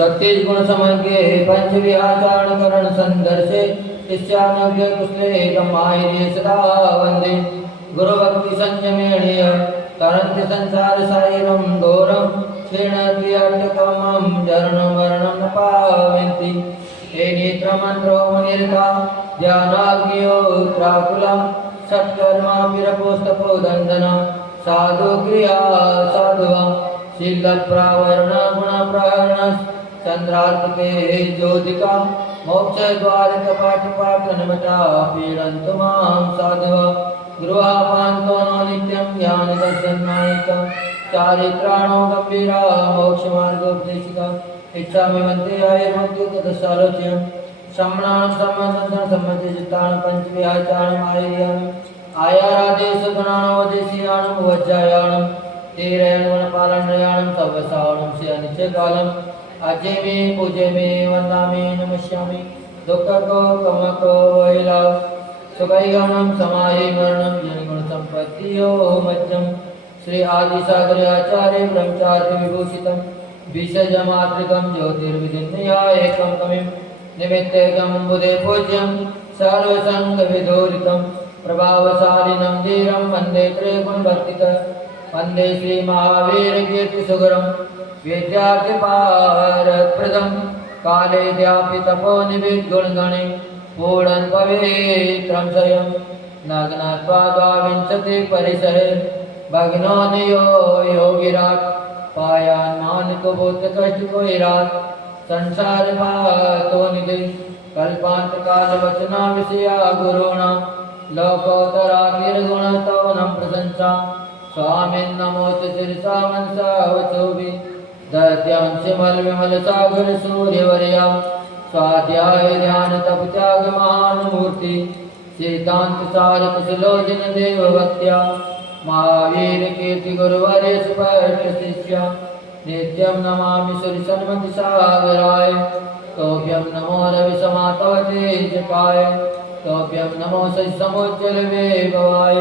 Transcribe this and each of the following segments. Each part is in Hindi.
छत्तीस गुण समर्गे पंच विहाचारण करण संदर्शे शिष्यानव्य कुशले गम्हाय सदा वंदे गुरु भक्ति संयमेणीय तरन्ति संसार सायरं घोरं क्षीणत्रियर्थकामं जरणं वर्णं न पावन्ति हे नेत्रमन्त्रो मुनिर्ता ध्यानाग्नियो त्राकुलं सत्कर्माभिरपोस्तपो दन्दना साधु क्रिया साधुवा शील प्रावरण गुण प्रहरण चंद्रार्कते ज्योतिका मोक्ष द्वार कपाट पाटनमता पीडन्तु मां साधव गृहापान्तो नो नित्यं ज्ञान दर्शनायिका चारित्राणो गंभीरा मोक्ष मार्गोपदेशिका इच्छामि वन्ते आयुर्मध्य तदसालोच्यं शमनां सम्मतं सम्मति चित्तां पंचविहाचारम् आयर्यामि आयारादेश गुणानवदेशीयाणं वज्जायाणं तेरयण पालनयाणं तवसाणं से अनित्यकालम् अजय में पूजे में वंदामि नमस्यामि दुःखको कमको वैला सुखैगणं समाहि मरणं जनगुण संपत्तियो मध्यम श्री आदि सागर आचार्य ब्रह्मचार्य विभूषितं विषजमातृकं ज्योतिर्विदिन्या एकं कमिं निमित्तेकं बुधे पूज्यं सर्वसंगविदूरितं प्रभावशालिनं धीरं वन्दे त्रयगुणवर्तितं वंदे श्री महावीर कीर्ति सुगरम विद्यार्थि पारप्रदम काले द्यापि तपो निविद गुणगणे पूर्ण पवित्रं स्वयं नग्नत्वा द्वाविंशति परिसरे भग्नो नियो योगिराट पायान् मानिको बोध कष्ट कोइराट संसार पातो निधि कल्पांत काल वचना विषया गुरुणा लोकोत्तरा किरगुण तवनं प्रशंसा स्वामिन् नमोऽस्तु शिरसा मनसा वचोभि दद्यांशमल विमल सागर सूर्यवर्या स्वाध्याय ध्यान तप त्याग महानुमूर्ति सिद्धांत सार कुशलोचन देव भक्त्या महावीर कीर्ति गुरुवरे सुपर्ट शिष्या नित्यं नमामि श्री सन्मति सागराय तोभ्यं नमो रवि समातव तेजकाय तोभ्यं नमो समुज्ज्वलविभवाय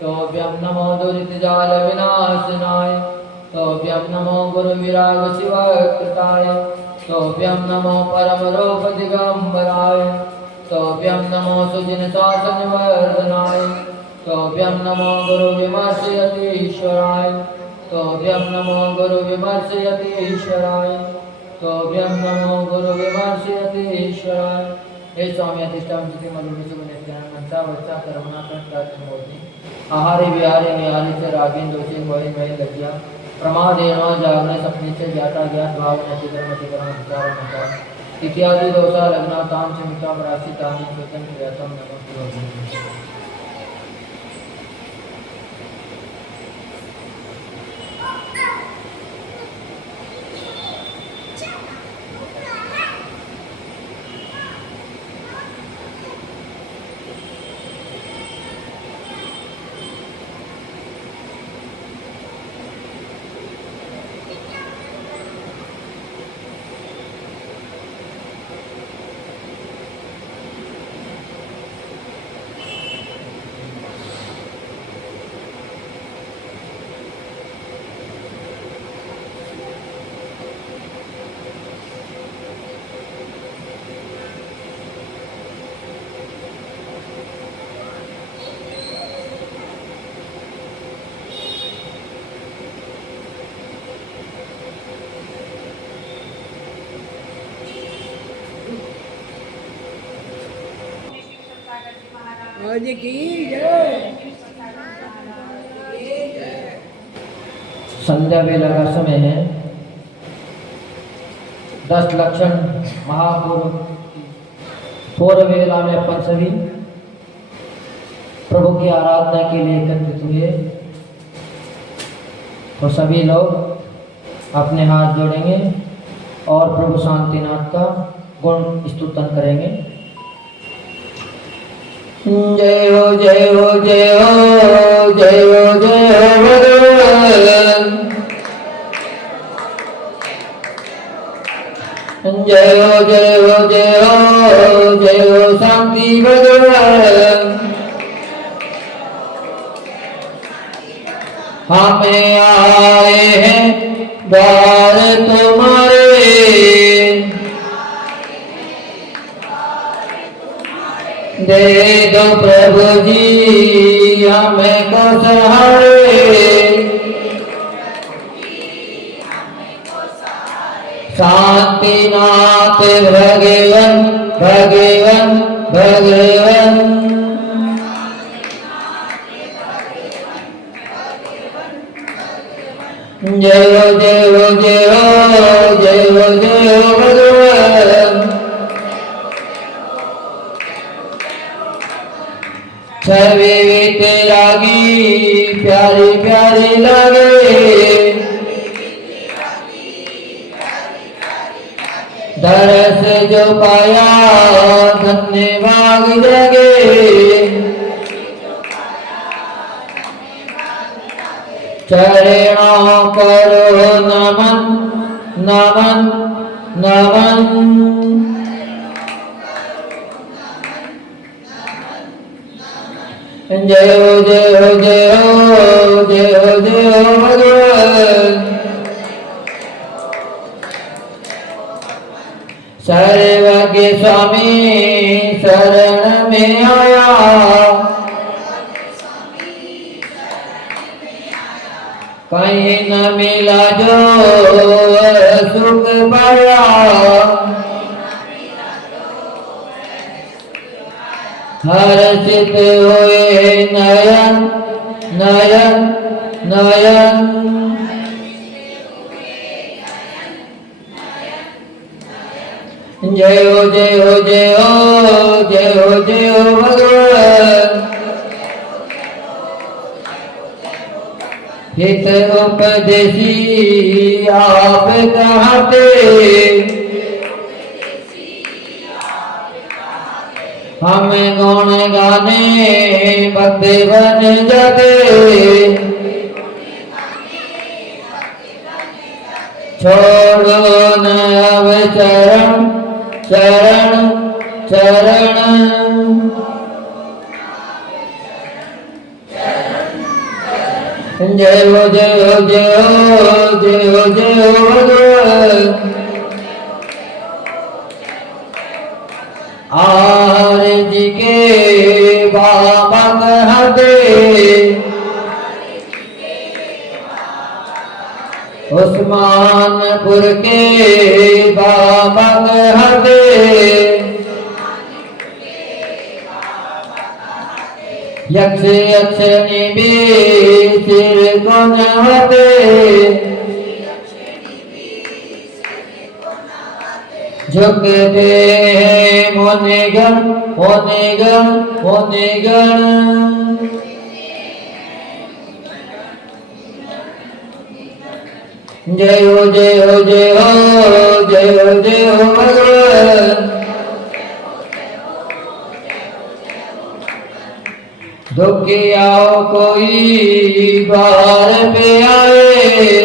तोभ्यं नमो दुरितजालविनाशनाय तोभ्यं नमो गुरुविरागशिवकृताय तोभ्यं नमो परमरूपदिगम्बराय तोभ्यं नमो सुजनशासनवर्धनाय तोभ्यं नमो गुरुविमर्शयतीश्वराय तोभ्यं नमो गुरुविमर्शयतीश्वराय तोभ्यं नमो गुरुविमर्शयतीश्वराय। हे स्वामी अधिष्ठान जिति मधुरसुगुणित्यानंता वच्चा करुणाकरतात्मोनि आहारे विहारे निहारे च रागेन दोषे मोहि मय लज्जा प्रमादेन जागरण सपने च ज्ञाता ज्ञात भावना चिकर्म विचार इत्यादि दोषा लग्नातां च मिता प्राशितानि कृतं क्रियातं नमः। संध्या वेला का समय है। 10 लक्षण महापुरुष पूर्व वेला में अपन सभी प्रभु की आराधना के लिए एकत्रित हुए तो सभी लोग अपने हाथ जोड़ेंगे और प्रभु शांतिनाथ का गुण स्तुतन करेंगे। जय हो जय हो जय हो जय हो जय हो भगवान जय हो जय हो जय हो जय हो शांति भगवान हमें आए हैं द्वार तुम्हारे दे दो प्रभु जी हमें को सहारे शांतिनाथ भगवान भगवान भगवान जय हो जय हो जय हो जय हो जय हो भगवान छवि तेरागी प्यारी प्यारी लगे दरस जो पाया धन्यवाद जगे चरणों करो नमन नमन नमन जय हो जय हो जय हो जय हो जय हो भगवान सर्वज्ञ स्वामी शरण में आया कहीं न मिला जो सुख पाया हर्षित हुए नयन नयन नयन जय हो जय हो जय हो जय हो जय हो भगवान हित उपदेशी आप कहते हम गुण गाने भक्ति बन जाते छोड़ो न अब चरण चरण चरण जय हो जय हो जय हो जय हो जय हो भगवान। आर्य जी के बाबा कहते उस्मानपुर के बाबा कहते यक्ष यक्षिणी भी सिर को नहते झुकते हैं मुनिगण मुनिगण मुनिगण। जय हो जय हो जय हो जय हो जय हो भगवान। दुखियाओं कोई द्वार पे आए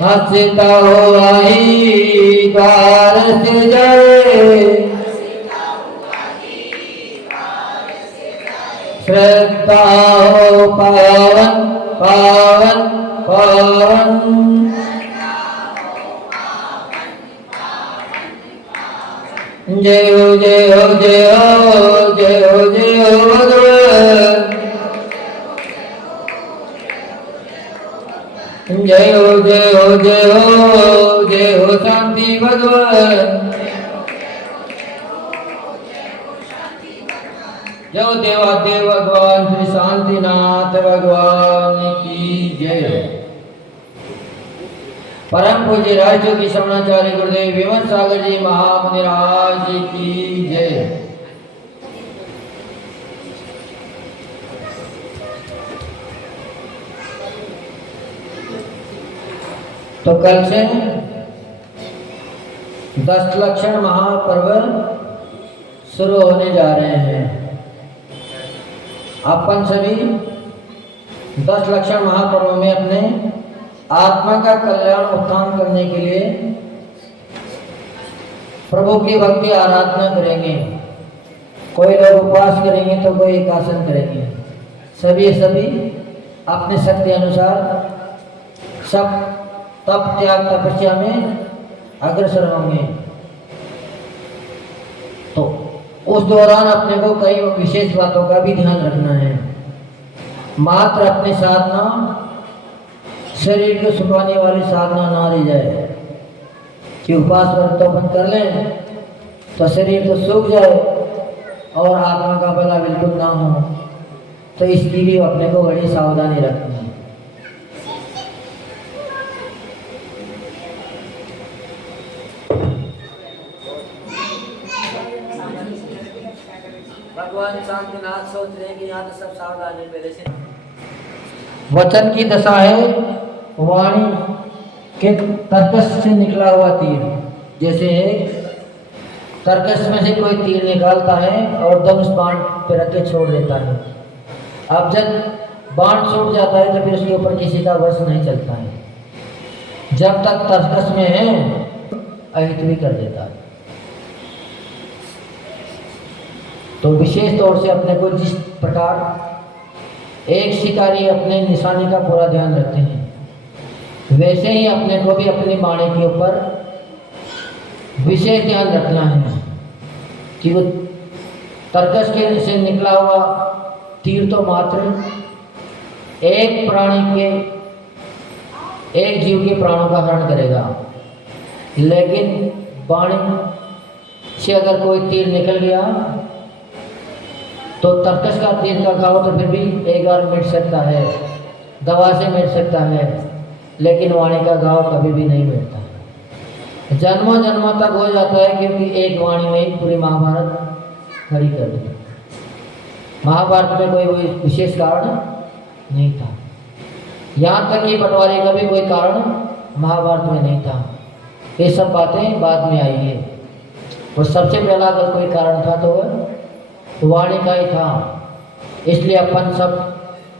हंसता हुआ ही द्वार से जाए श्रद्धा हो पावन पावन पावन। जय हो जय हो जय हो जय हो जय हो भगवान। जय हो जय हो जय हो जय हो शांति भगवान। जय हो देवादेव भगवान श्री शांतिनाथ भगवान की जय। परम पूज्य राजो की श्रवणाचार्य गुरुदेव विमल सागर जी महामुनि राज की जय। तो कल से 10 लक्षण महापर्व शुरू होने जा रहे हैं। अपन सभी 10 लक्षण महापर्व में अपने आत्मा का कल्याण उत्थान करने के लिए प्रभु की भक्ति आराधना करेंगे। कोई लोग उपवास करेंगे तो कोई एकासन करेंगे। सभी अपने शक्ति अनुसार सब तप त्याग तपस्या में अग्रसर होंगे। तो उस दौरान अपने को कई विशेष बातों का भी ध्यान रखना है। मात्र अपनी साधना शरीर को सुखाने वाली साधना ना रह जाए कि उपवास व्रत तो अपन कर लें तो शरीर तो सूख जाए और आत्मा का भला बिल्कुल ना हो। तो इसकी भी अपने को बड़ी सावधानी रखनी है। भगवान शांतिनाथ सोच रहे हैं कि यहाँ तो सब सावधानी पहले से। वचन की दशा है वाणी के तर्कश से निकला हुआ तीर। जैसे तर्कश में से कोई तीर निकालता है और धनुष बाण पे रख के छोड़ देता है। अब जब बाण छूट जाता है तो फिर उसके ऊपर किसी का वश नहीं चलता है। जब तक तर्कश में है अहित भी कर देता है। तो विशेष तौर से अपने को जिस प्रकार एक शिकारी अपने निशाने का पूरा ध्यान रखते हैं वैसे ही अपने को भी अपनी वाणी के ऊपर विशेष ध्यान रखना है कि वो तर्कश के से निकला हुआ तीर तो मात्र एक प्राणी के एक जीव के प्राणों का हरण करेगा, लेकिन वाणी से अगर कोई तीर निकल गया तो तर्कश का तीर का घाव तो फिर भी एक बार मिट सकता है, दवा से मिट सकता है, लेकिन वाणी का घाव कभी भी नहीं मिटता। जन्मों जन्मों तक हो जाता है क्योंकि एक वाणी में ही पूरी महाभारत खड़ी कर दी। महाभारत में कोई विशेष कारण नहीं था। यहाँ तक कि बंटवारे का भी कोई कारण महाभारत में नहीं था। ये सब बातें बाद में आई है। और सबसे पहला अगर कोई कारण था तो वह वाणी का ही था। इसलिए अपन सब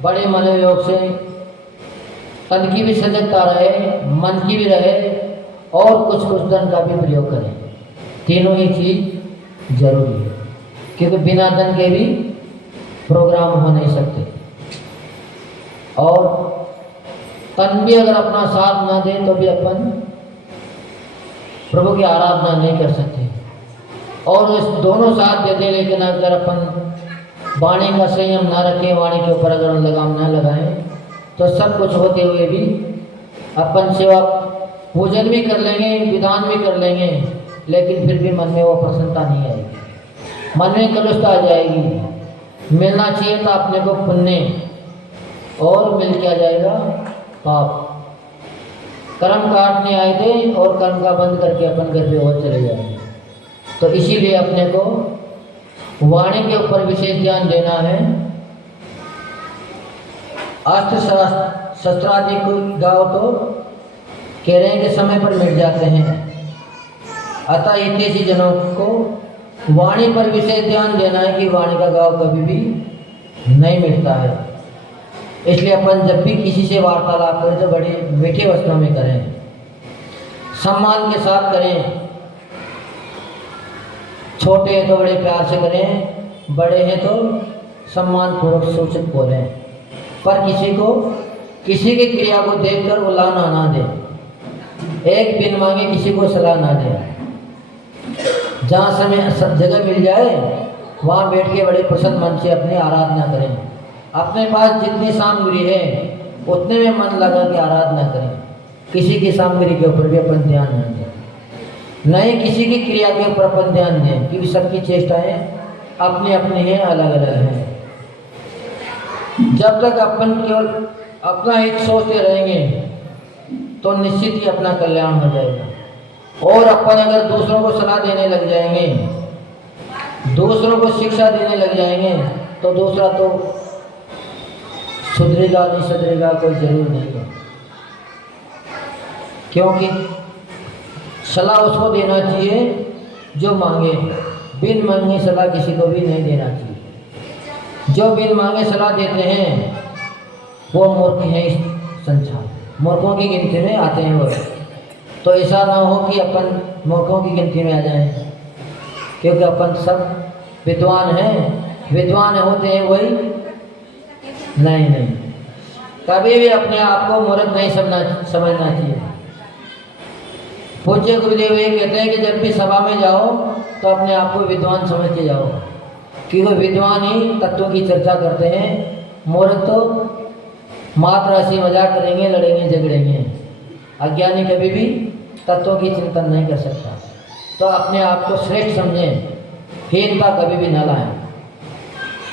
बड़े मनोयोग से तन की भी सजगता रहे, मन की भी रहे और कुछ धन का भी प्रयोग करें। तीनों ही चीज़ जरूरी है, क्योंकि बिना धन के भी प्रोग्राम हो नहीं सकते। और तन भी अगर अपना साथ ना दे तो भी अपन प्रभु की आराधना नहीं कर सकते। और इस दोनों साथ देते, लेकिन अगर अपन वाणी का संयम ना रखें, वाणी के ऊपर अगर लगाम ना लगाएं, तो सब कुछ होते हुए भी अपन सेवा पूजन भी कर लेंगे, विधान भी कर लेंगे, लेकिन फिर भी मन में वो प्रसन्नता नहीं आएगी, मन में कलुषता आ जाएगी। मिलना चाहिए था अपने को पुण्य, और मिल के आ जाएगा पाप। कर्म काटने आए थे और कर्म का बंद करके अपन घर पे और चले जाएंगे। तो इसीलिए अपने को वाणी के ऊपर विशेष ध्यान देना है। अस्त्र शस्त्र आदि को गाओ तो कह रहे हैं कि समय पर मिट जाते हैं, अतः हितैषी जनों को वाणी पर विशेष ध्यान देना है कि वाणी का गाव कभी भी नहीं मिटता है। इसलिए अपन जब भी किसी से वार्तालाप करें तो बड़े मीठे वचनों में करें, सम्मान के साथ करें। छोटे हैं तो बड़े प्यार से करें, बड़े हैं तो सम्मान पूर्वक सूचित बोलें, पर किसी की क्रिया को देखकर उलाहना ना दे। एक बिन मांगे किसी को सलाह ना दे। जहाँ समय जगह मिल जाए वहाँ बैठ के बड़े प्रसन्न मन से अपनी आराधना करें। अपने पास जितनी सामग्री है उतने में मन लगा के आराधना करें। किसी की सामग्री के ऊपर भी अपन ध्यान न दें, नहीं किसी की क्रिया के ऊपर अपन ध्यान दें, क्योंकि सबकी चेष्टाएं अपनी अपनी हैं, अलग अलग हैं। जब तक अपन केवल अपना हित सोचते रहेंगे तो निश्चित ही अपना कल्याण हो जाएगा। और अपन अगर दूसरों को सलाह देने लग जाएंगे, दूसरों को शिक्षा देने लग जाएंगे, तो दूसरा तो सुधरेगा नहीं सुधरेगा कोई जरूर नहीं है। क्योंकि सलाह उसको देना चाहिए जो मांगे, बिन मांगे सलाह किसी को भी नहीं देना चाहिए। जो बिन मांगे सलाह देते हैं वो मूर्ख हैं इस संसार, मूर्खों की गिनती में आते हैं वो। तो ऐसा ना हो कि अपन मूर्खों की गिनती में आ जाएं, क्योंकि अपन सब विद्वान हैं। विद्वान होते हैं वही नहीं, कभी भी अपने आप को मूर्ख नहीं समझना चाहिए। पूज्य गुरुदेव ये कहते हैं कि जब भी सभा में जाओ तो अपने आप को विद्वान समझ के जाओ, क्योंकि विद्वान ही तत्वों की चर्चा करते हैं। मूर्ख तो मात्र ऐसी मजाक करेंगे, लड़ेंगे, झगड़ेंगे। अज्ञानी कभी भी तत्वों की चिंतन नहीं कर सकता। तो अपने आप को श्रेष्ठ समझें, हीनता कभी भी न लाएं,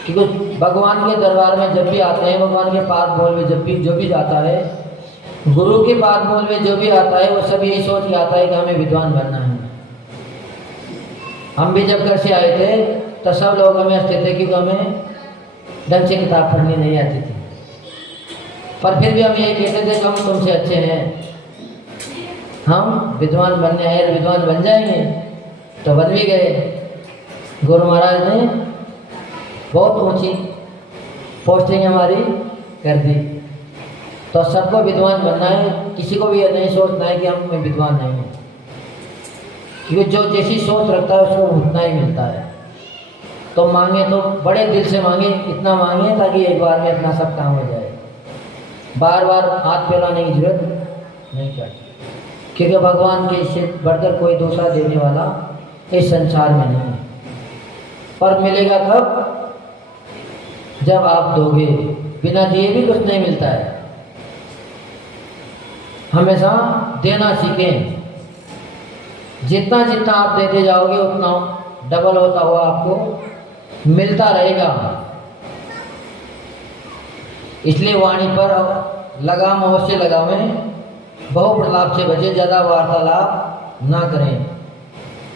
क्योंकि भगवान के दरबार में जब भी आते हैं, भगवान के पाद बोल में जो भी जाता है, गुरु के पाद बोल में जो भी आता है, वो सब यही सोच के आता है कि हमें विद्वान बनना है। हम भी जब घर से आए थे तो सब लोग हमें हंसते थे, क्योंकि हमें ढंग से किताब पढ़नी नहीं आती थी। पर फिर भी हम यही कहते थे कि हम तुमसे अच्छे हैं, हम विद्वान बनने आए, विद्वान बन जाएंगे। तो बन भी गए। गुरु महाराज ने बहुत ऊंची पोस्टिंग हमारी कर दी। तो सबको विद्वान बनना है, किसी को भी ये नहीं सोचना है कि हम विद्वान नहीं हैं, क्योंकि जो जैसी सोच रखता है उसको उतना ही मिलता है। तो मांगे तो बड़े दिल से मांगे, इतना मांगे ताकि एक बार में अपना सब काम हो जाए। बार बार हाथ फैलाने की जरूरत नहीं पड़ती, क्योंकि भगवान के इससे बढ़कर कोई दूसरा देने वाला इस संसार में नहीं है। पर मिलेगा कब? जब आप दोगे। बिना दिए भी कुछ नहीं मिलता है। हमेशा देना सीखें। जितना जितना आप देते जाओगे उतना डबल होता हुआ आपको मिलता रहेगा। इसलिए वाणी पर लगाम अवश्य लगावें, बहु प्रलाप से बचे, ज़्यादा वार्तालाप ना करें,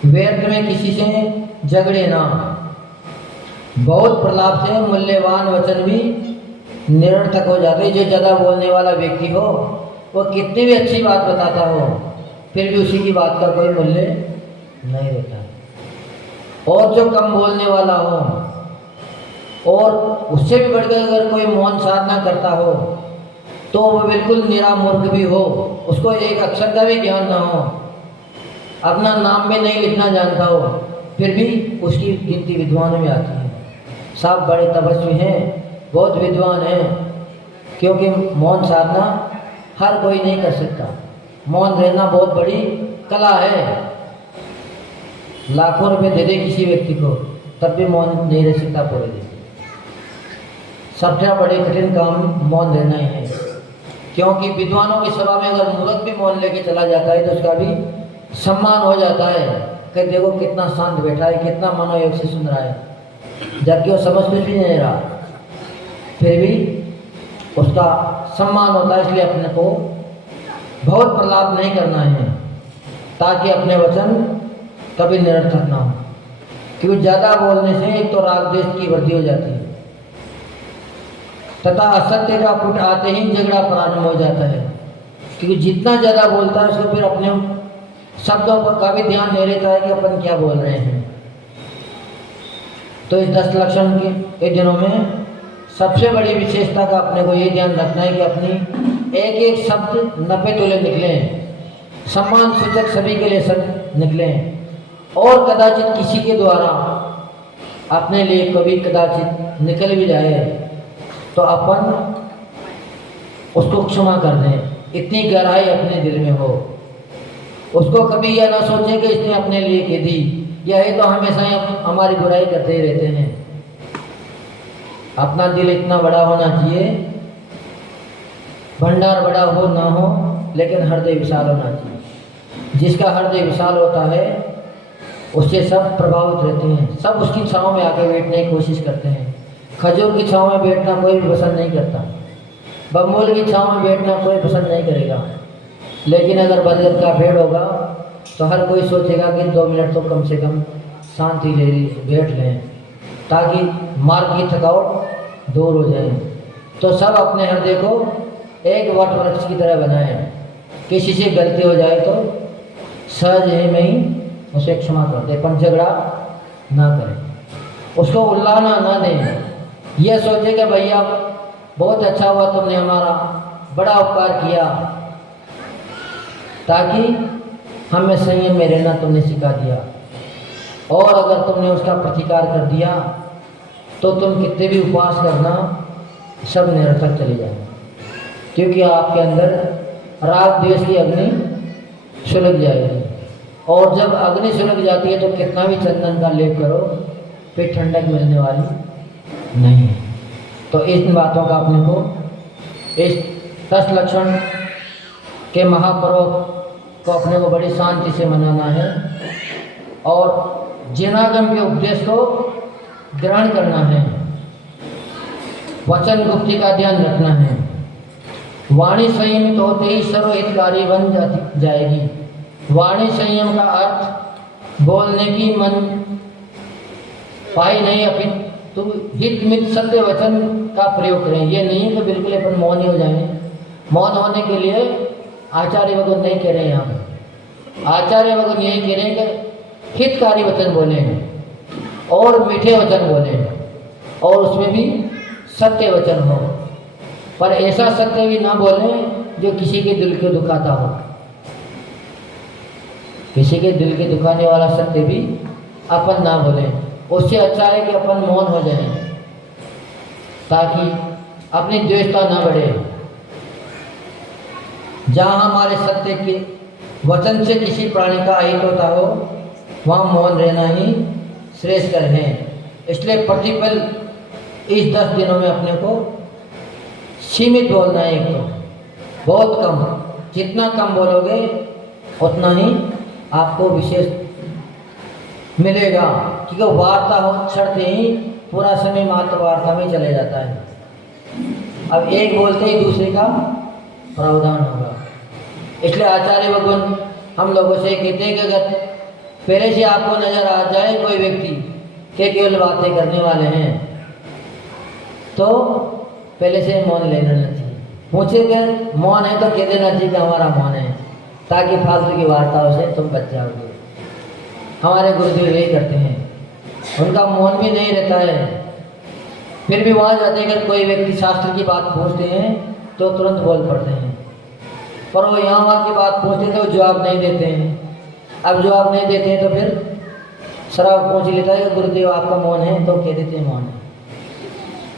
व्यर्थ में किसी से झगड़े ना। बहुत प्रलाप से मूल्यवान वचन भी निरर्थक हो जाते हैं। जो ज़्यादा बोलने वाला व्यक्ति हो, वो कितनी भी अच्छी बात बताता हो, फिर भी उसी की बात का कोई मूल्य नहीं रहता। और जो कम बोलने वाला हो और उससे भी बढ़कर अगर कोई मौन साधना करता हो, तो वो बिल्कुल निरा मूर्ख भी हो, उसको एक अक्षर का भी ज्ञान ना हो, अपना नाम भी नहीं लिखना जानता हो, फिर भी उसकी गिनती विद्वानों में आती है। सब बड़े तपस्वी हैं, बहुत विद्वान हैं, क्योंकि मौन साधना हर कोई नहीं कर सकता। मौन रहना बहुत बड़ी कला है। लाखों रुपए दे दे किसी व्यक्ति को तब भी मौन नहीं रह सकता पूरे दिन। सबसे बड़े कठिन काम मौन रहना ही है, क्योंकि विद्वानों की सभा में अगर मूर्ख भी मौन लेके चला जाता है तो उसका भी सम्मान हो जाता है कि देखो कितना शांत बैठा है, कितना मनोयोग से सुन रहा है, जबकि वो समझ कुछ भी नहीं रहा, फिर भी उसका सम्मान होता है। इसलिए अपने को बहुत प्रलाप नहीं करना है ताकि अपने वचन कभी निरर्थक ना हो, क्योंकि ज़्यादा बोलने से एक तो राग द्वेष की वृद्धि हो जाती है तथा असत्य का पुट आते ही झगड़ा प्रारंभ हो जाता है, क्योंकि जितना ज़्यादा बोलता है उसको फिर अपने शब्दों पर का भी ध्यान नहीं रहता है कि अपन क्या बोल रहे हैं। तो इस 10 लक्षण के दिनों में सबसे बड़ी विशेषता का अपने को ये ध्यान रखना है कि अपनी एक एक शब्द नपे तुले निकलें, सम्मान सूचक सभी के लिए शब्द निकलें, और कदाचित किसी के द्वारा अपने लिए कभी कदाचित निकल भी जाए तो अपन उसको क्षमा कर दें। इतनी गहराई अपने दिल में हो, उसको कभी यह ना सोचे कि इसने अपने लिए कह दी, यह तो हमेशा ही हमारी बुराई करते ही रहते हैं। अपना दिल इतना बड़ा होना चाहिए, भंडार बड़ा हो ना हो लेकिन हृदय विशाल होना चाहिए। जिसका हृदय विशाल होता है उससे सब प्रभावित रहते हैं, सब उसकी छांव में आके बैठने की कोशिश करते हैं। खजूर की छांव में बैठना कोई भी पसंद नहीं करता, बबूल की छांव में बैठना कोई पसंद नहीं करेगा, लेकिन अगर बरगद का पेड़ होगा तो हर कोई सोचेगा कि 2 मिनट तो कम से कम शांति ले बैठ लें ताकि मार्ग की थकावट दूर हो जाए। तो सब अपने हृदय को एक वट वृक्ष की तरह बनाएं। किसी से गलती हो जाए तो सहज ही में ही उसे क्षमा कर दे, पर झगड़ा ना करें, उसको उल्लाना ना दें। यह सोचे कि भैया बहुत अच्छा हुआ, तुमने हमारा बड़ा उपकार किया, ताकि हमें संयम में रहना तुमने सिखा दिया, और अगर तुमने उसका प्रतिकार कर दिया तो तुम कितने भी उपवास करना सब निरर्थक चले जाएंगे, क्योंकि आपके अंदर राग द्वेष की अग्नि सुलग जाएगी, और जब अग्नि सुलग जाती है तो कितना भी चंदन का लेप करो फिर ठंडक मिलने वाली नहीं है। तो इन बातों का अपने को इस 10 लक्षण के महापर्व को अपने को बड़ी शांति से मनाना है, और जिनागम के उपदेश को ग्रहण करना है, वचन गुप्ति का ध्यान रखना है। वाणी संयमित होते ही सर्वहितकारी बन जाएगी। वाणी संयम का अर्थ बोलने की मन पाई नहीं, अपितु हित मित सत्य वचन का प्रयोग करें। ये नहीं कि बिल्कुल अपन मौन ही हो जाएं। मौन होने के लिए आचार्य वगन नहीं कह रहे हैं, यहाँ पर आचार्य वगन यही कह रहे हैं कि हितकारी वचन बोलें और मीठे वचन बोलें, और उसमें भी सत्य वचन हो, पर ऐसा सत्य भी ना बोलें जो किसी के दिल को दुखाता हो। किसी के दिल के दुखाने वाला सत्य भी अपन ना बोलें। उससे अच्छा है कि अपन मौन हो जाएं ताकि अपनी द्वेषता ना बढ़े। जहाँ हमारे सत्य के वचन से किसी प्राणी का अहित होता हो वहाँ मौन रहना ही श्रेष्ठकर है। इसलिए प्रतिपल इस 10 दिनों में अपने को सीमित बोलना है। एक तो बहुत कम, जितना कम बोलोगे उतना ही आपको विशेष मिलेगा, क्योंकि वार्ता हो छड़ते ही पूरा समय मात्र वार्ता में चले जाता है। अब एक बोलते ही दूसरे का प्रावधान होगा। इसलिए आचार्य भगवान हम लोगों से कहते हैं कि अगर पहले से आपको नजर आ जाए कोई व्यक्ति के केवल बातें करने वाले हैं तो पहले से मौन लेना चाहिए। पूछे कि मौन है तो कह देना चाहिए कि हमारा मौन है, ताकि फालतू की वार्ताओं से तुम बच जाओगे। हमारे गुरुदेव यही करते हैं, उनका मौन भी नहीं रहता है, फिर भी वहाँ जाते अगर कोई व्यक्ति शास्त्र की बात पूछते हैं तो तुरंत बोल पड़ते हैं, पर वो यहाँ वहाँ की बात पूछते तो जवाब नहीं देते हैं। अब जवाब नहीं देते हैं तो फिर शराब पूछ लेता है कि गुरुदेव आपका मौन है, तो कह देते हैं मौन है।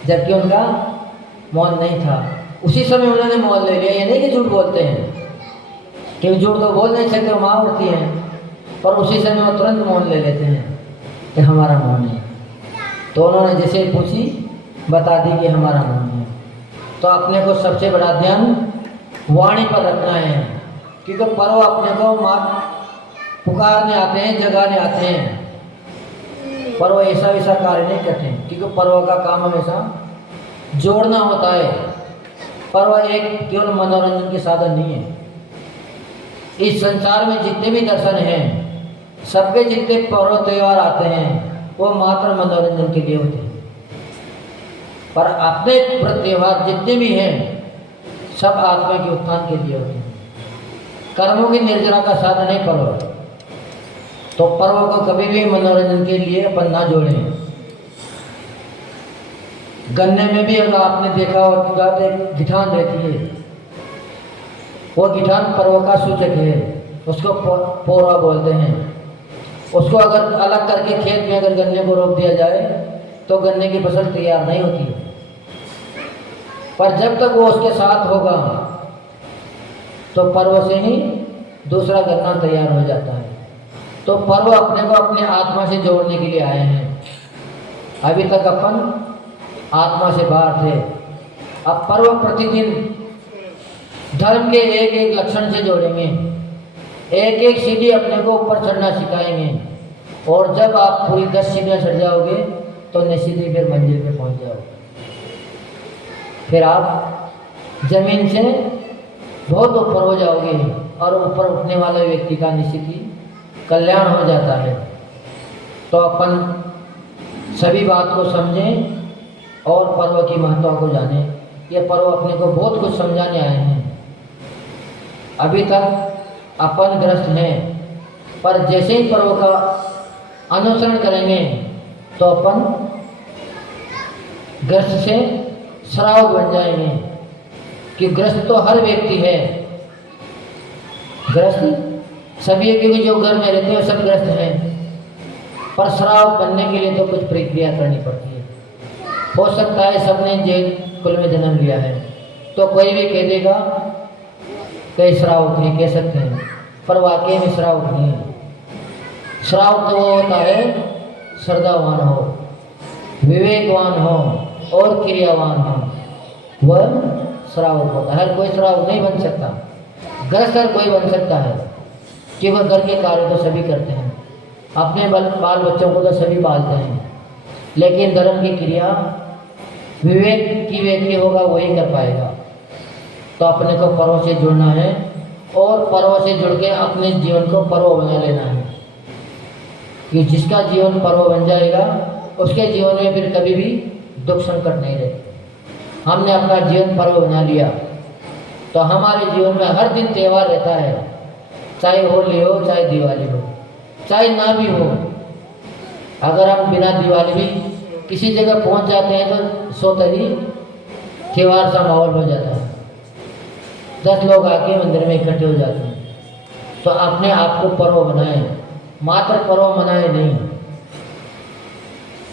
जबकि उनका मौन नहीं था। उसी समय उन्होंने मौन ले लिया। ये नहीं कि झूठ बोलते हैं, क्योंकि झूठ तो बोल नहीं सकते, माँ उठती हैं, पर उसी समय वो तुरंत मौन ले लेते हैं कि हमारा मौन है। तो उन्होंने जैसे पूछी बता दी कि हमारा मौन है। तो अपने को सबसे बड़ा ध्यान वाणी पर रखना है, क्योंकि पर्व अपने को माँ पुकारने आते हैं, जगाने आते हैं। पर्व ऐसा वैसा कार्य नहीं करते हैं, क्योंकि पर्व का काम हमेशा जोड़ना होता है। पर्व एक केवल मनोरंजन के साधन नहीं है। इस संसार में जितने भी दर्शन हैं, सबके जितने पर्व त्यौहार आते हैं वो मात्र मनोरंजन के लिए होते हैं। पर अपने त्यौहार जितने भी हैं सब आत्मा के उत्थान के लिए होते हैं। कर्मों की निर्जरा का साधन है पर्व। तो पर्व को कभी भी मनोरंजन के लिए अपन ना जोड़ें। गन्ने में भी अगर आपने देखा होगा तो एक गिठान रहती है, वो गिठान पर्व का सूचक है, उसको पोरा बोलते हैं। उसको अगर अलग करके खेत में अगर गन्ने को रोप दिया जाए तो गन्ने की फसल तैयार नहीं होती है। पर जब तक वो उसके साथ होगा तो पर्व से ही दूसरा गन्ना तैयार हो जाता है। तो पर्व अपने को अपने आत्मा से जोड़ने के लिए आए हैं। अभी तक अपन आत्मा से बाहर थे, अब पर्व प्रतिदिन धर्म के एक एक लक्षण से जोड़ेंगे, एक एक सीढ़ी अपने को ऊपर चढ़ना सिखाएंगे। और जब आप पूरी 10 सीढ़ियाँ चढ़ जाओगे तो निश्चित ही फिर मंजिल पे पहुंच जाओगे। फिर आप जमीन से बहुत ऊपर हो जाओगे और ऊपर उठने वाले व्यक्ति का निश्चित ही कल्याण हो जाता है। तो अपन सभी बात को समझें और पर्व की महत्व को जानें। ये पर्व अपने को बहुत कुछ समझाने आए हैं। अभी तक अपन ग्रस्त हैं, पर जैसे ही पर्व का अनुसरण करेंगे तो अपन ग्रस्त से श्रावक बन जाएंगे। कि ग्रस्त तो हर व्यक्ति है, ग्रस्त सभी, क्योंकि जो घर में रहते हैं सब ग्रस्त हैं, पर श्रावक बनने के लिए तो कुछ प्रक्रिया करनी पड़ती है। हो सकता है सबने जैन कुल में जन्म लिया है तो कोई भी कह देगा कई श्रावक नहीं कह सकते हैं, पर वाकई में श्रावक नहीं है। श्रावक तो वो होता है श्रद्धावान हो, विवेकवान हो और क्रियावान हो, वह श्रावक होता है। हर कोई श्रावक नहीं बन सकता। ग्रस्त हर कोई बन सकता है कि वह घर के कार्य तो सभी करते हैं, अपने बाल बच्चों को तो सभी पालते हैं, लेकिन धर्म की क्रिया विवेक की व्यक्ति होगा वही कर पाएगा। तो अपने को पर्व से जुड़ना है और पर्व से जुड़ के अपने जीवन को पर्व बना लेना है। कि जिसका जीवन पर्व बन जाएगा उसके जीवन में फिर कभी भी दुख संकट नहीं रहे। हमने अपना जीवन पर्व बना लिया तो हमारे जीवन में हर दिन त्यौहार रहता है, चाहे होली हो, चाहे दिवाली हो, चाहे ना भी हो। अगर हम बिना दिवाली भी किसी जगह पहुंच जाते हैं तो सोते ही त्यौहार सा माहौल हो जाता है, 10 लोग आके मंदिर में इकट्ठे हो जाते हैं। तो अपने आप को पर्व बनाएं, मात्र पर्व मनाए नहीं।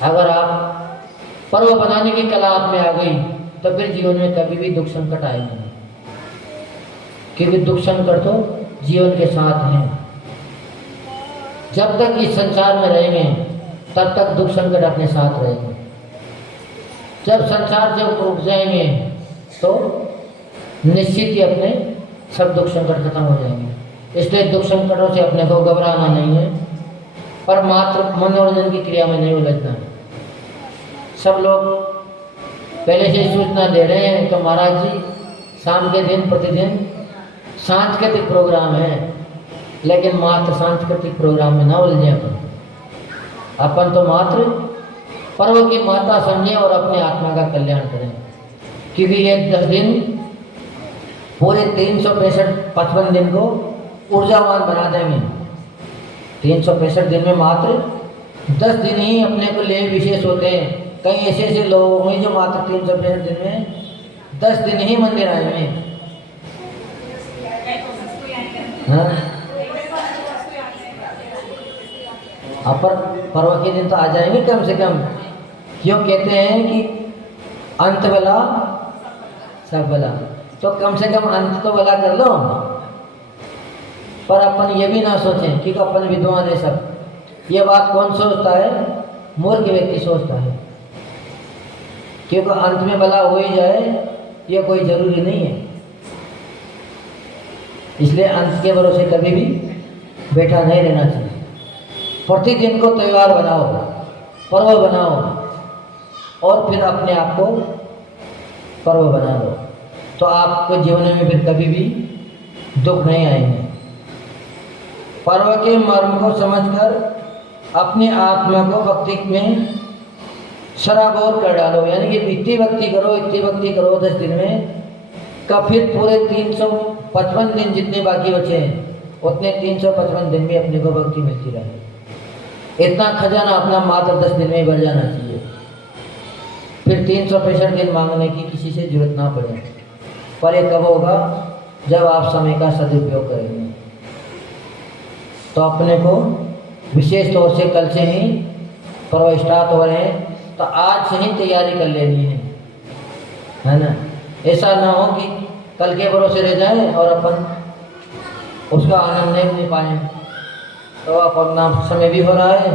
अगर आप पर्व बनाने की कला आप में आ गई तो फिर जीवन में कभी भी दुख संकट आएगा नहीं, क्योंकि दुख संकट तो जीवन के साथ हैं। जब तक इस संसार में रहेंगे तब तक दुख संकट अपने साथ रहेंगे। जब संसार से रुक जाएंगे तो निश्चित ही अपने सब दुख संकट खत्म हो जाएंगे। इसलिए दुख संकटों से अपने को घबराना नहीं है, पर मात्र मनोरंजन की क्रिया में नहीं उलझना है। सब लोग पहले से ही सूचना दे रहे हैं तो महाराज जी शाम के दिन प्रतिदिन सांस्कृतिक प्रोग्राम है, लेकिन मात्र सांस्कृतिक प्रोग्राम में ना उलझे अपन तो मात्र पर्व की माता समझें और अपने आत्मा का कल्याण करें। क्योंकि ये 10 दिन पूरे 365 दिन को ऊर्जावान बना देंगे। 365 दिन में मात्र 10 दिन ही अपने को लिए विशेष होते हैं। कई ऐसे ऐसे लोग होंगे जो मात्र 365 दिन में 10 दिन ही मंदिर आएंगे। हाँ, पर पर्व के दिन तो आ जाएंगे कम से कम। क्यों कहते हैं कि अंत भला सब भला। तो कम से कम अंत तो भला कर लो। पर अपन ये भी ना सोचें कि अपन विद्वान है सब। ये बात कौन सोचता है? मूर्ख व्यक्ति सोचता है, क्योंकि अंत में भला हो ही जाए ये कोई जरूरी नहीं है। इसलिए अंत के भरोसे कभी भी बैठा नहीं रहना चाहिए। प्रतिदिन को त्योहार बनाओ, पर्व बनाओ, और फिर अपने आप को पर्व बना लो, तो आपको जीवन में फिर कभी भी दुख नहीं आएंगे। पर्व के मर्म को समझकर अपनी आत्मा को भक्ति में सराबोर कर डालो। यानी कि इतनी भक्ति करो 10 दिन में, का फिर पूरे 355 दिन जितने बाकी बचे हैं उतने 355 दिन में अपने को भक्ति मिलती रहे। इतना खजाना अपना मात्र 10 दिन में ही भर जाना चाहिए। फिर 365 दिन मांगने की किसी से जरूरत ना पड़े। पर ये कब होगा? जब आप समय का सदुपयोग करेंगे। तो अपने को विशेष तौर से कल से ही पर्व स्टार्ट हो रहे हैं, तो आज से ही तैयारी कर लेनी है ना। ऐसा ना हो कि कल के भरोसे रह जाए और अपन उसका आनंद नहीं ले पाए। तो अपना समय भी हो रहा है।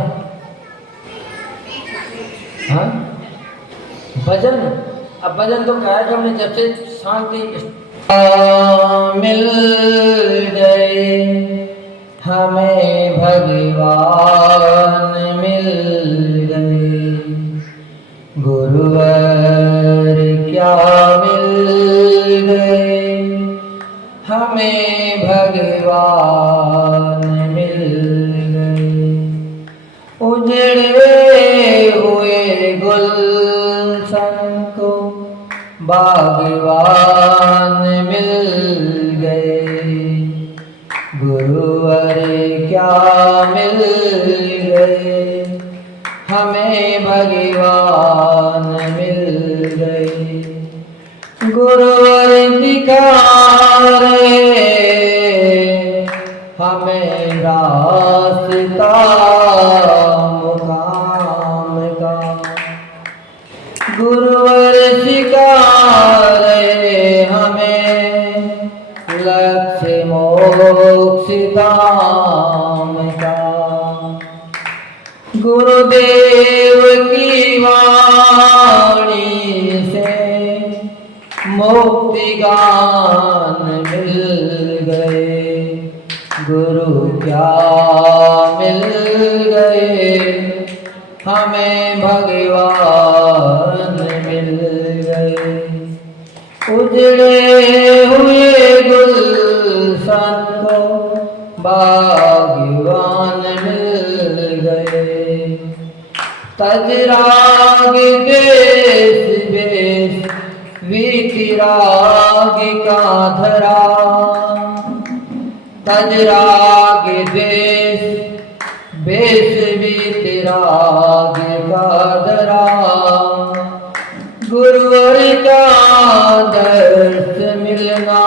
हाँ, भजन, अब भजन तो कहा कि हमने जब से शांति मिल गए, हमें भगवान मिल गए, गुरुवर क्या मिल गए, हमें भगवान मिल गए। उजड़े हुए गुलशन को बागवान मिल गए, गुरुवर क्या मिल गए, हमें भगवान मिल गए। गुरुवर दिखा रहे हमें रास्ता मुकाम का, गुरुवर सिखा रहे हमें लक्ष्य मोक्ष धाम का। गुरुदेव की वाणी से मुक्ति गान मिल गए, गुरु क्या मिल गए, हमें भगवान मिल गए। उजड़े हुए गुलशन को बागवान मिल गए, तजराग देश बेश वीतराग का धरा, तजराग देश बेश वीतराग का धरा, गुरुवर का दर्श मिलना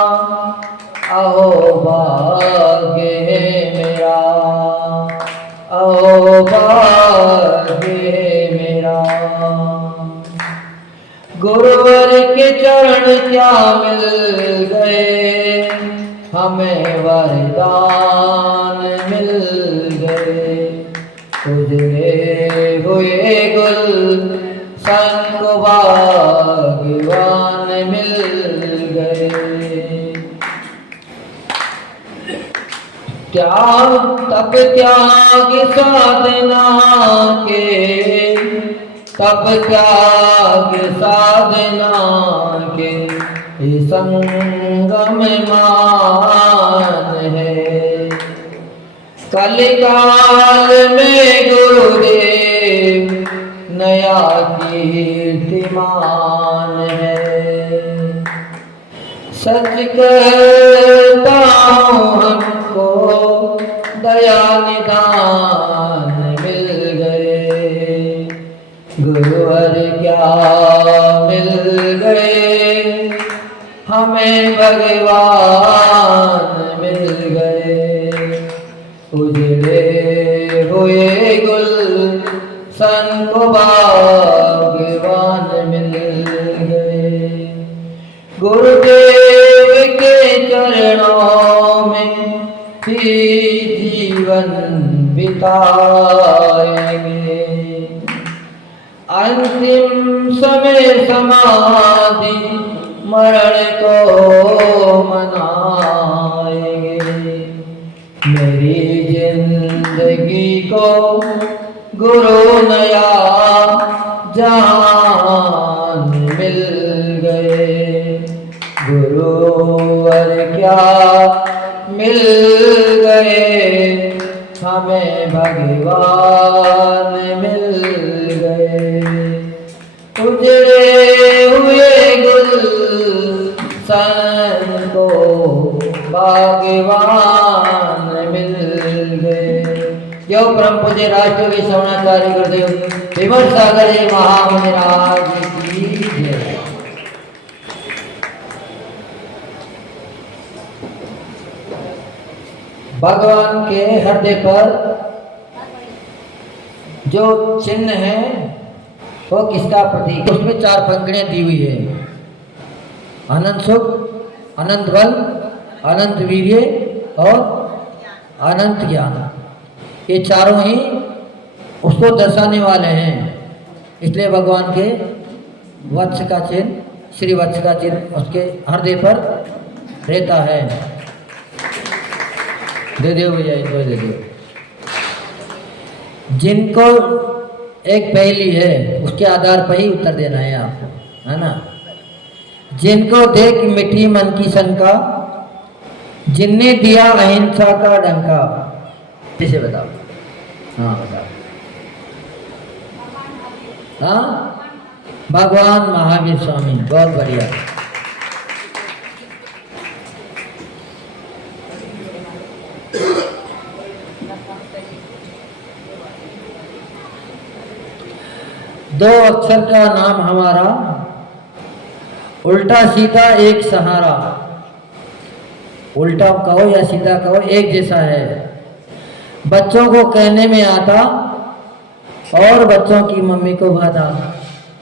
अहो भाग्य है मेरा, अहो भाग्य है मेरा। गुरुवर के चरण क्या मिल गए, हमें वरदान मिल गए। उजड़े हुए गुलशन को बागवान मिल गए। तप त्याग साधना के, तप त्याग साधना के संगम मान है। कलिकाल में गुरुदेव नया कीर्तिमान है। सच कहता हूँ हमको दया निदान मिल गए, गुरुवर क्या मिल गए, हमें भगवान मिल गए। उजड़े हुए गुलशन को बागवान मिल गए। गुरुदेव के चरणों में ही जीवन बिताएंगे। अंतिम समय समाधि मरण को मनाएंगे। मेरी जिंदगी को गुरु नया जान मिल गए। गुरुवर क्या मिल गए, हमें भगवान मिल गए। उजड़े हुए गुलशन को भगवान मिल गए। जो परम पूज्य राष्ट्रकवि श्रवणाचार्य गुरुदेव विमल सागर जी महामुनि महाराज की जय। भगवान के हृदय पर जो चिन्ह है वो किसका प्रतीक? उसमें 4 पंक्तियां दी हुई है। अनंत सुख, अनंत बल, अनंत वीर्य और अनंत ज्ञान। ये चारों ही उसको दर्शाने वाले हैं। इसलिए भगवान के वत्स का चिन्ह, श्री वत्स का चिन्ह उसके हृदय पर रहता है। दे दो भैया, इनको दे दो। जिनको एक पहेली है उसके आधार पर ही उत्तर देना है आपको, है ना। जिनको देख मिठी मन की शंका, जिनने दिया अहिंसा का डंका। इसे बताओ। हाँ बताओ। हाँ, भगवान महावीर स्वामी। बहुत बढ़िया। दो अक्षर का नाम हमारा, उल्टा सीधा एक सहारा। उल्टा कहो या सीधा कहो एक जैसा है। बच्चों को कहने में आता और बच्चों की मम्मी को भाता।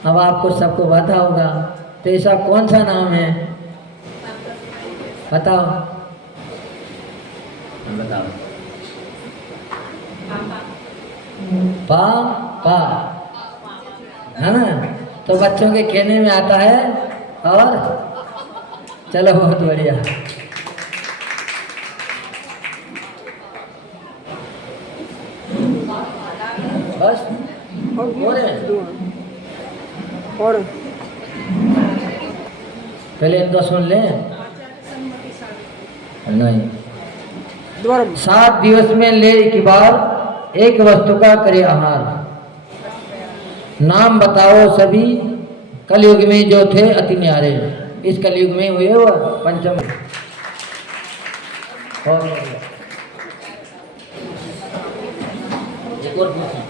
अब आपको सबको भाता होगा, तो ऐसा कौन सा नाम है बताओ? बताओ। पा पा, है ना। तो बच्चों के कहने में आता है और चलो बहुत बढ़िया। बस और पहले इनका सुन ले। नहीं, 7 दिवस में ले एक बार एक वस्तु का करे आहार। नाम बताओ सभी कलयुग में जो थे अति न्यारे। इस कलयुग में हुए वो पंचम। और एक और पूछो।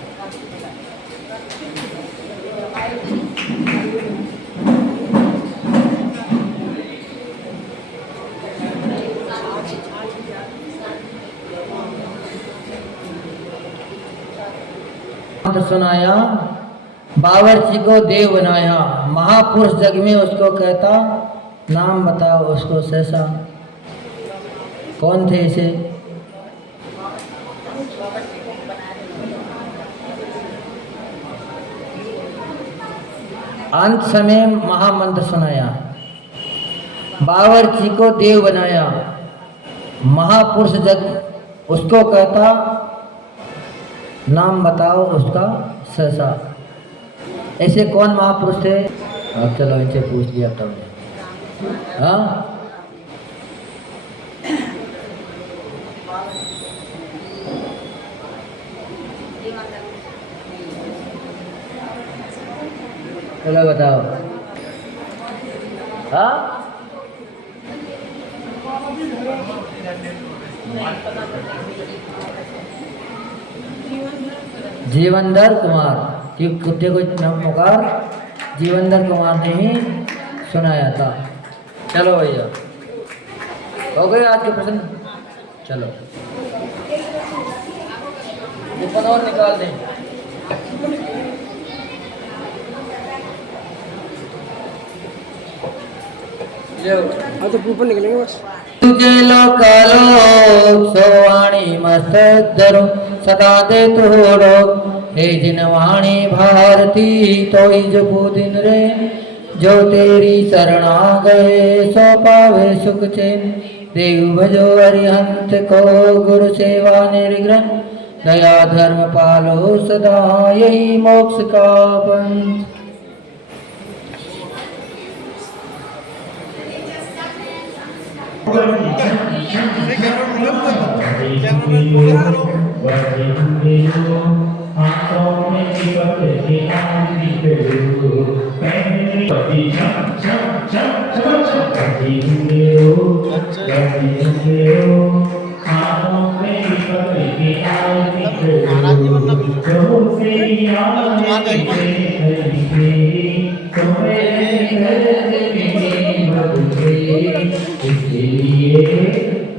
सुनाया बावर्ची को देव बनाया। महापुरुष जग में उसको कहता, नाम बताओ उसको सहसा। कौन थे इसे? अंत समय महामंत्र सुनाया। बावर्ची को देव बनाया। महापुरुष जग उसको कहता, नाम बताओ उसका सहसा। ऐसे कौन महापुरुष थे? अब चलो इनसे पूछ लिया तुमने। हाँ, चलो बताओ। हाँ, जीवनधर कुमार की कुत्ते को नाम पुकार जीवनधर कुमार ने ही सुनाया था। चलो भैया, हो गए आज के प्रश्न। चलो टिफिन और निकाल दें। हाँ तो ऊपर निकलेंगे बस। तुझे लोकालोक सोवाणी मस्तक धरो सदा दे तोड़ो हे जिनवाणी भारती तोई जबू दिन रे जो तेरी शरणा गए सो पावे सुख चैन देव भजो अरिहंत को गुरु सेवा निर्ग्रहण दया धर्म पालो सदा यही मोक्ष का पंथ।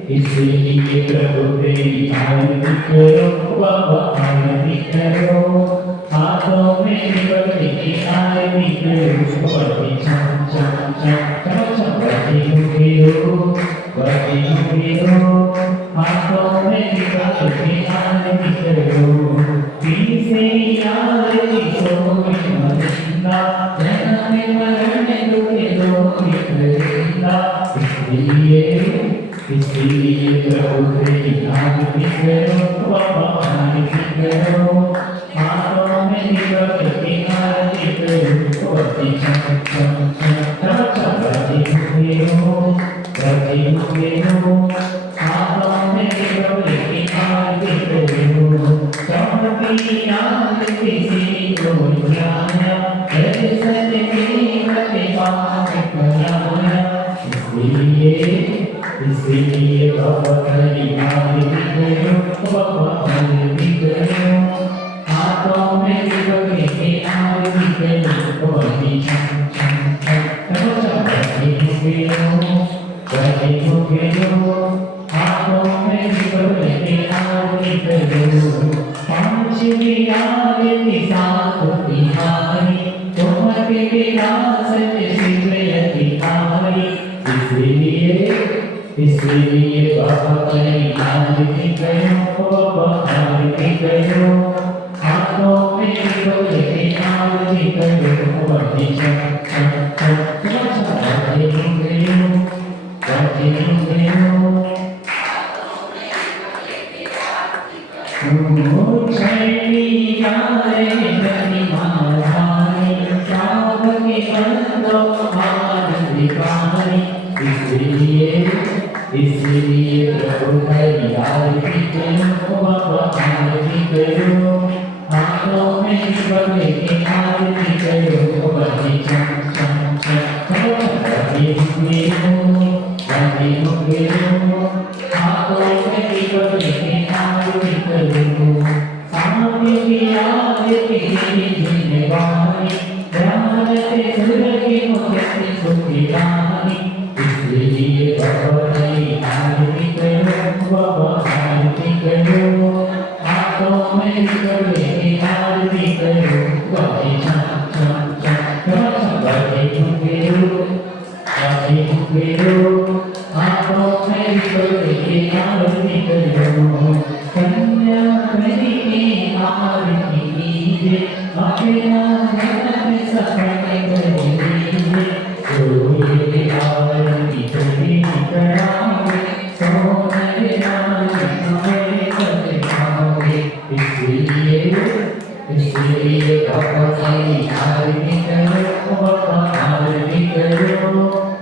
इसलिए प्रभु तेरी आरती करो बाबा आरती करो हाथों में निकलने की आरती करो बड़ी चम चम चम चम चम बड़ी हो हाथों में निकलने की आरती करो पीछे आरती सोई मरिंदा जन्म मरने दुखे दो निकलेंदा इसलिए प्रभु तेरी आरती करो बाबा आरती करो हाथों में निकल के आरती करो बड़ी चम चम चम चम बड़ी हो हाथों में निकल के आरती करो चमकी आरती सी कोई आया ऐसे की प्रतिभा कराया इसलिए बाबा तेरी आरती करो बाबा आरती करो हाथों में निकलने की आरती करो बड़ी चम चम चम करो हाथों में निकलने की आरती करो पांच की आरती सात बिहारी तुम्हारे विलास सिमरती हारी इसलिए बाबा तेरी आरती करो बाबा आरती करो हाथों में निकलने की आरती करो बड़ी चम चम इसलिए प्रभु तेरी आरती करो बाबा आरती करो हाथों में निकलने की आरती करो बड़ी चम चम चम बड़ी हो हाथों में निकलने की आरती करो सामने की आरती जिम्मेवारी ध्यान से सुर की मुक्ति सुखी कहानी इसलिए बाबा तेरी आरती करो बाबा आरती करो हाथों में निकलने की आरती करो बड़ी चम चम चम बड़ी हो हाथों में निकलने की आरती करो कन्या करी की आरती कीजिए अपना घर सफल करिए कोई आरती करी कराओगे सोने नारी तुम्हें कराओगे इसलिए बाबा तेरी आरती करो बाबा आरती करो